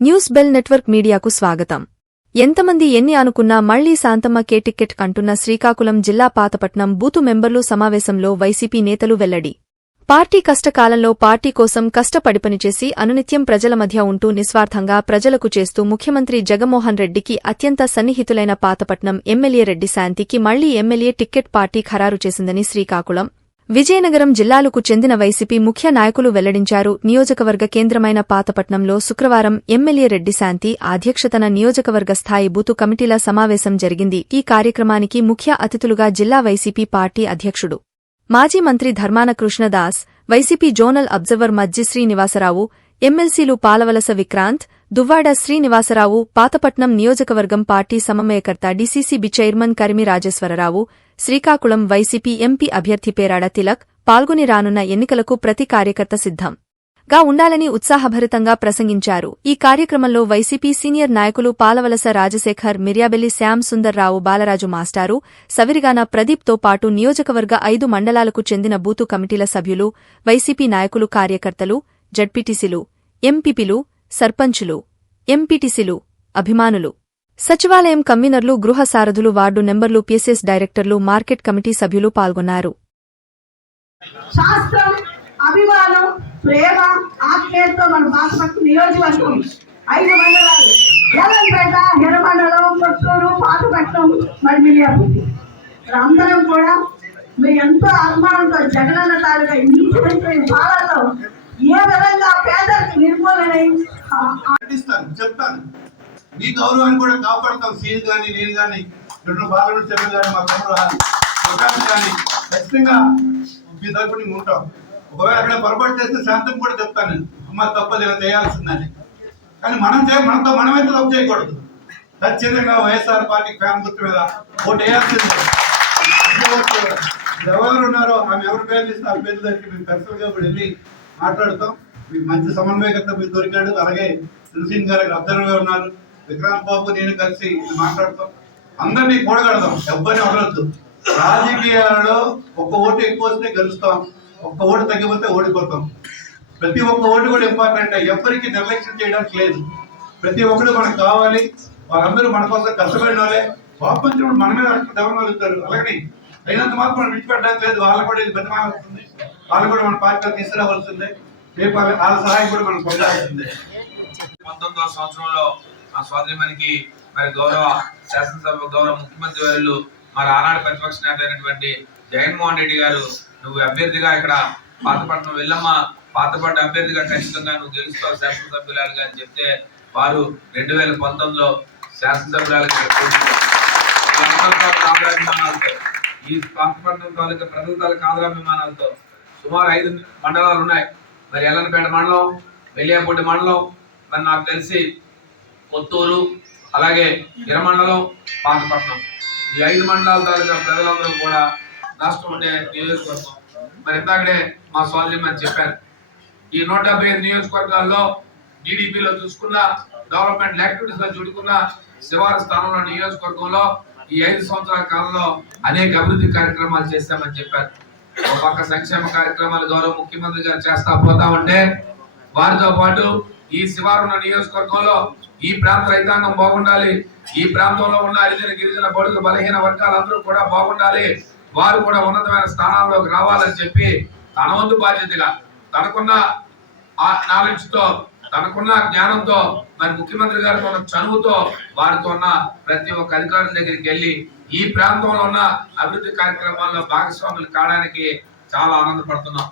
News bell network మీడియాకు స్వాగతం. ఎంతమంది ఎన్ని అనుకున్నా మళ్ళీ శాంతమ్మ కే టిక్కెట్ అంటున్న శ్రీకాకుళం జిల్లా పాతపట్నం బూతు మెంబర్లు సమావేశంలో వైసీపీ నేతలు వెల్లడి. పార్టీ కష్టకాలంలో పార్టీ కోసం కష్టపడి పనిచేసి అనునిత్యం ప్రజల మధ్య ఉంటూ నిస్వార్థంగా ప్రజలకు చేస్తూ ముఖ్యమంత్రి జగన్మోహన్ రెడ్డికి అత్యంత సన్నిహితులైన పాతపట్నం ఎమ్మెల్యే రెడ్డి శాంతికి మళ్ళీ ఎమ్మెల్యే టిక్కెట్ పార్టీ ఖరారు చేసిందని శ్రీకాకుళం విజయనగరం జిల్లాలకు చెందిన వైసీపీ ముఖ్య నాయకులు వెల్లడించారు. నియోజకవర్గ కేంద్రమైన పాతపట్నంలో శుక్రవారం ఎమ్మెల్యే రెడ్డి శాంతి అధ్యక్షతన నియోజకవర్గ స్థాయి బూతు కమిటీల సమావేశం జరిగింది. ఈ కార్యక్రమానికి ముఖ్య అతిథులుగా జిల్లా వైసీపీ పార్టీ అధ్యక్షుడు మాజీ మంత్రి Dharmana Krishnadas YCP zonal observer Majji Srinivasarao ఎమ్మెల్సీలు పాలవలస విక్రాంత్ దువ్వాడ శ్రీనివాసరావు పాతపట్నం నియోజకవర్గం పార్టీ సమన్వయకర్త DCCB chairman Karimi Rajeswararao Srikakulam YCP MP అభ్యర్థి పేరాడ తిలక్ పాల్గొని రానున్న ఎన్నికలకు ప్రతి కార్యకర్త సిద్ధం. గా ఉండాలని ఉత్సాహభరితంగా ప్రసంగించారు. ఈ కార్యక్రమంలో వైసీపీ సీనియర్ నాయకులు పాలవలస రాజశేఖర్ మిర్యాబెల్లి శ్యామ్ సుందర్రావు బాలరాజు మాస్టారు సవిరిగాన ప్రదీప్తో పాటు నియోజకవర్గ ఐదు మండలాలకు చెందిన బూతు కమిటీల సభ్యులు వైసీపీ నాయకులు కార్యకర్తలు జడ్పీటీసీలు ఎంపీపీలు సర్పంచులు ఎంపీటీసీలు అభిమానులు. సచివాలయం కమ్మినర్లు గృహ సారథులు వార్డు నెంబర్లు పీఎస్ఎస్ డైరెక్టర్లు మార్కెట్ కమిటీ సభ్యులు పాల్గొన్నారు. శాస్త్రం అభిమానం ప్రేమ ఆత్మీయతతో మన నియోజకవర్గం ఐదు మండలాలు. కొత్తూరు పాతపట్నం మరి అందరం కూడా మీరు ఎంతో అభిమానంతో జగనన్న తాలూకా నీతివంతమైన పాలనలో ఏ విధంగా పేదలకు నిర్మూలన పాటిస్తాను చెప్తాను. మీ గౌరవాన్ని కూడా కాపాడతాం. సీన్ కానీ నేను కానీ రెండు బాలను చెల్లెలు కానీ మా తమ్ముడు ప్రకాశం కానీ ఖచ్చితంగా మీ తరపున ఉంటాం. ఒకవేళ అక్కడ పొరపాటు చేస్తే శాంతం కూడా చెప్తాను. అమ్మ తప్పదు ఇలా చేయాల్సిందని. కానీ మనం చేయ మనతో మనమైతే తప్పు చేయకూడదు? ఖచ్చితంగా వైఎస్ఆర్ పార్టీ ఫ్యాన్ గుర్తు మీద ఓటు వేయాల్సిందే. ఎవరు ఉన్నారో? ఆమె ఎవరు పేర్లు ఇస్తే ఆ పేర్లు దగ్గరికి మేము పర్సనల్గా కూడా వెళ్ళి మాట్లాడుతాం. మీకు మంచి సమన్వయకర్త మీరు దొరికాడు. అలాగే తులసీన్ గారు అబ్జర్వర్ ఉన్నారు. విక్రాంత్ బాబు నేను కలిసి మాట్లాడతాం. అందరినీ కూడగడదాం. ఎవ్వరిని వదలొద్దు. రాజకీయాలలో ఒక్క ఓటు ఎక్కువ వస్తే గెలుస్తాం. ఒక్క ఓటు తగ్గిపోతే ఓడిపోతాం. ప్రతి ఒక్క ఓటు కూడా ఇంపార్టెంట్. ఎవరికి నిర్లక్ష్యం చేయడానికి లేదు. ప్రతి ఒక్కరు మనకు కావాలి. వాళ్ళందరూ మన కోసం కష్టపడిన వాళ్ళే. వాపించినప్పుడు మన మీద డెవలప్ అలాగని అయినంత మాత్రం మనం విడిచిపెట్టడానికి లేదు. వాళ్ళ కూడా ఇది బతిమాలుతుంది వాళ్ళు కూడా మన పార్టీలో తీసుకురావాల్సిందే. రేపు వాళ్ళ సహాయం కూడా మనం పొందాల్సిందే. పంతొమ్మిదవ సంవత్సరంలో మా సోదరిమణికి మరి గౌరవ శాసనసభ గౌరవ ముఖ్యమంత్రి వారు మరి ఆనాడు ప్రతిపక్ష నేత అయినటువంటి జగన్మోహన్ రెడ్డి గారు నువ్వు అభ్యర్థిగా ఇక్కడ పాతపట్నం వెళ్ళమ్మ పాతపట్నం అభ్యర్థిగా ఖచ్చితంగా నువ్వు గెలుస్తావు శాసనసభ్యురాలుగా అని చెప్తే వారు రెండు వేల పంతొమ్మిదిలో శాసనసభ్యురాలుగా ఈ పాతపట్నం తాలూకా ప్రజల తాలూకా ఆదరాభిమానాలతో సుమారు ఐదు మండలాలు ఉన్నాయి. మరి ఎల్లనపేట మండలం వెలియాపూటి మండలం మరి నాకు తెలిసి కొత్తూరు అలాగే ఇరమండలం పాతపట్నం. ఈ ఐదు మండలాల తాలూకా ప్రజలందరూ కూడా రాష్ట్రం ఉండే నియోజకవర్గం. మరి ఇందాకడే మా సోదరి మరి చెప్పారు. ఈ నూట డెబ్బై ఐదు నియోజకవర్గాల్లో జీడిపిలో చూసుకున్న డెవలప్మెంట్ యాక్టివిటీస్లో చూడుకున్న శివారు స్థానంలో నియోజకవర్గంలో ఈ ఐదు సంవత్సరాల కాలంలో అనేక అభివృద్ధి కార్యక్రమాలు చేశామని చెప్పారు. ఒక పక్క సంక్షేమ కార్యక్రమాలు గౌరవ ముఖ్యమంత్రి గారు చేస్తా పోతా ఉంటే వారితో పాటు ఈ శివారున్న నియోజకవర్గంలో ఈ ప్రాంత రైతాంగం బాగుండాలి ఈ ప్రాంతంలో ఉన్న హరిజన గిరిజన బడుగు బలహీన వర్గాలందరూ కూడా బాగుండాలి వారు కూడా ఉన్నతమైన స్థానాల్లోకి రావాలని చెప్పి తన వంతు బాధ్యతగా తనకున్న ఆ నాలెడ్జ్తో తనకున్న జ్ఞానంతో మరి ముఖ్యమంత్రి గారితో ఉన్న చనువుతో వారితో ఉన్న ప్రతి ఒక్క అధికారుల దగ్గరికి వెళ్ళి ఈ ప్రాంతంలో ఉన్న అభివృద్ధి కార్యక్రమాల్లో భాగస్వాములు కావడానికి చాలా ఆనందపడుతున్నాం.